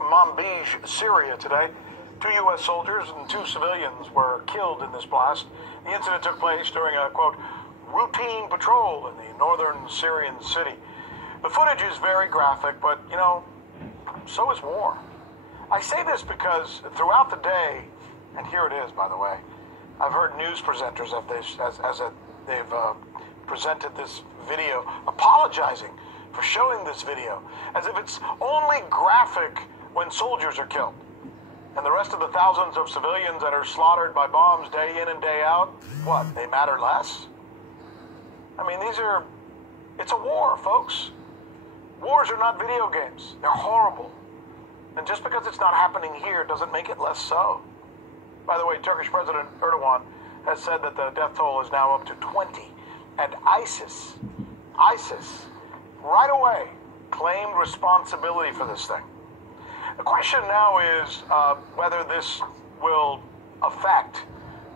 Manbij, Syria today. 2 U.S. soldiers and 2 civilians were killed in this blast. The incident took place during a, quote, routine patrol in the northern Syrian city. The footage is very graphic, but, you know, so is war. I say this because throughout the day, and here it is, by the way, I've heard news presenters as they've presented this video apologizing for showing this video as if it's only graphic when soldiers are killed. And the rest of the thousands of civilians that are slaughtered by bombs day in and day out, what, they matter less? I mean, it's a war, folks. Wars are not video games. They're horrible. And just because it's not happening here doesn't make it less so. By the way, Turkish President Erdogan has said that the death toll is now up to 20. And ISIS, right away, claimed responsibility for this thing. The question now is whether this will affect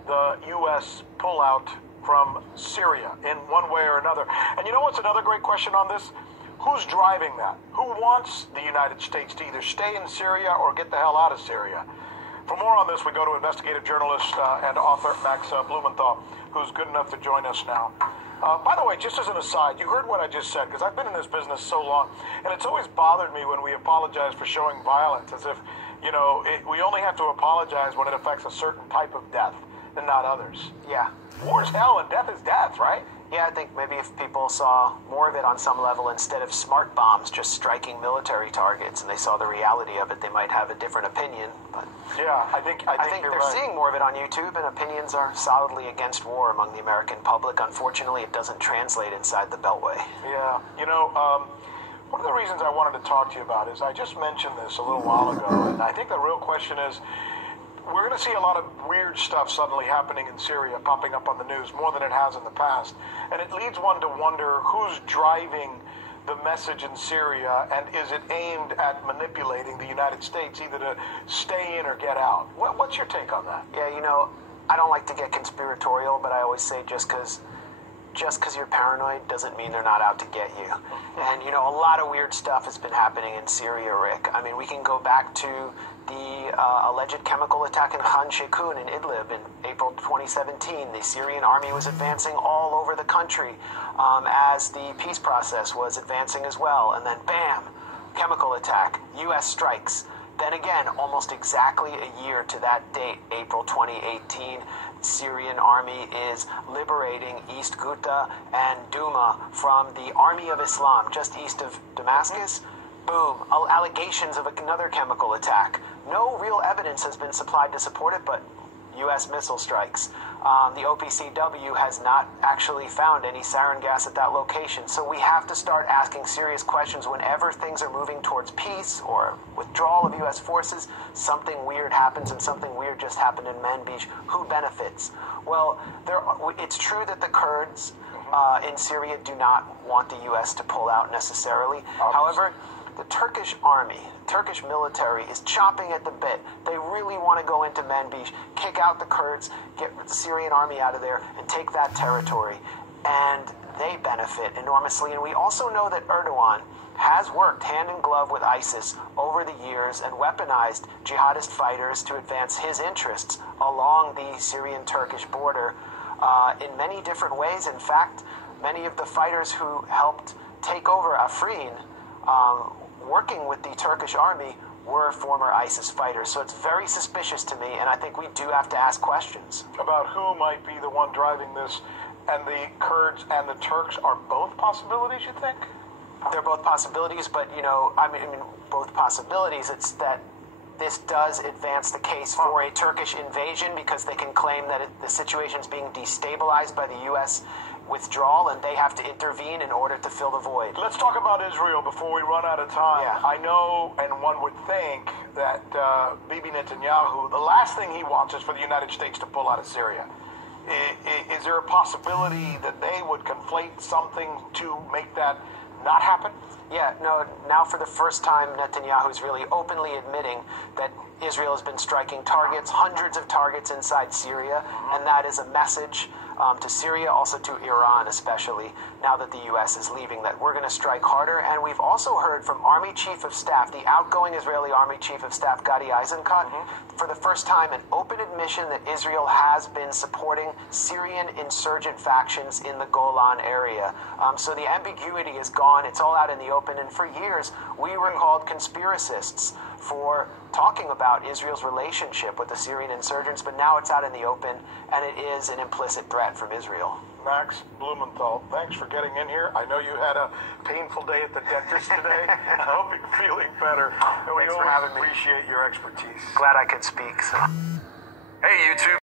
the U.S. pullout from Syria in one way or another. And you know what's another great question on this? Who's driving that? Who wants the United States to either stay in Syria or get the hell out of Syria? For more on this, we go to investigative journalist and author Max Blumenthal, who's good enough to join us now. By the way, just as an aside, you heard what I just said, because I've been in this business so long, and it's always bothered me when we apologize for showing violence, as if, you know, we only have to apologize when it affects a certain type of death and not others. Yeah. War is hell and death is death, right? Yeah, I think maybe if people saw more of it on some level instead of smart bombs just striking military targets and they saw the reality of it, they might have a different opinion. But yeah, I think they're right. seeing more of it on YouTube, and opinions are solidly against war among the American public. Unfortunately, it doesn't translate inside the Beltway. Yeah, you know, one of the reasons I wanted to talk to you about is I just mentioned this a little while ago, and I think the real question is, we're going to see a lot of weird stuff suddenly happening in Syria, popping up on the news, more than it has in the past. And it leads one to wonder who's driving the message in Syria, and is it aimed at manipulating the United States either to stay in or get out? What's your take on that? Yeah, you know, I don't like to get conspiratorial, but I always say just because you're paranoid doesn't mean they're not out to get you. And, you know, a lot of weird stuff has been happening in Syria, Rick. I mean, we can go back to the alleged chemical attack in Khan Sheikhoun in Idlib in April 2017. The Syrian army was advancing all over the country as the peace process was advancing as well. And then, bam, chemical attack, U.S. strikes. Then again, almost exactly a year to that date, April 2018, Syrian army is liberating East Ghouta and Douma from the Army of Islam just east of Damascus. Boom, allegations of another chemical attack. No real evidence has been supplied to support it, but U.S. missile strikes. The OPCW has not actually found any sarin gas at that location. So we have to start asking serious questions whenever things are moving towards peace or withdrawal of U.S. forces. Something weird happens, and something weird just happened in Manbij. Who benefits? Well, it's true that the Kurds in Syria do not want the U.S. to pull out necessarily. However, the Turkish army, Turkish military is chomping at the bit. They really want to go into Manbij, kick out the Kurds, get the Syrian army out of there, and take that territory. And they benefit enormously. And we also know that Erdogan has worked hand in glove with ISIS over the years and weaponized jihadist fighters to advance his interests along the Syrian-Turkish border in many different ways. In fact, many of the fighters who helped take over Afrin, working with the Turkish army, were former ISIS fighters. So it's very suspicious to me, and I think we do have to ask questions. About who might be the one driving this, and the Kurds and the Turks are both possibilities, you think? They're both possibilities, but, you know, I mean, both possibilities. It's that this does advance the case for a Turkish invasion because they can claim that the situation is being destabilized by the U.S. withdrawal, and they have to intervene in order to fill the void. Let's talk about Israel before we run out of time. Yeah. I know, and one would think, that Bibi Netanyahu, the last thing he wants is for the United States to pull out of Syria. Is there a possibility that they would conflate something to make that not happen? Yeah, no, now for the first time, Netanyahu is really openly admitting that Israel has been striking targets, hundreds of targets inside Syria, and that is a message to Syria, also to Iran, especially now that the U.S. is leaving, that we're going to strike harder. And we've also heard from Army Chief of Staff, the outgoing Israeli Army Chief of Staff, Gadi Eisenkot, for the first time, an open admission that Israel has been supporting Syrian insurgent factions in the Golan area. So the ambiguity is gone. It's all out in the open. And for years, we were called conspiracists for talking about Israel's relationship with the Syrian insurgents, but now it's out in the open, and it is an implicit threat from Israel. Max Blumenthal, thanks for getting in here. I know you had a painful day at the dentist today. I hope you're feeling better. Thanks for having me. Appreciate your expertise. Glad I could speak. So. Hey, YouTube.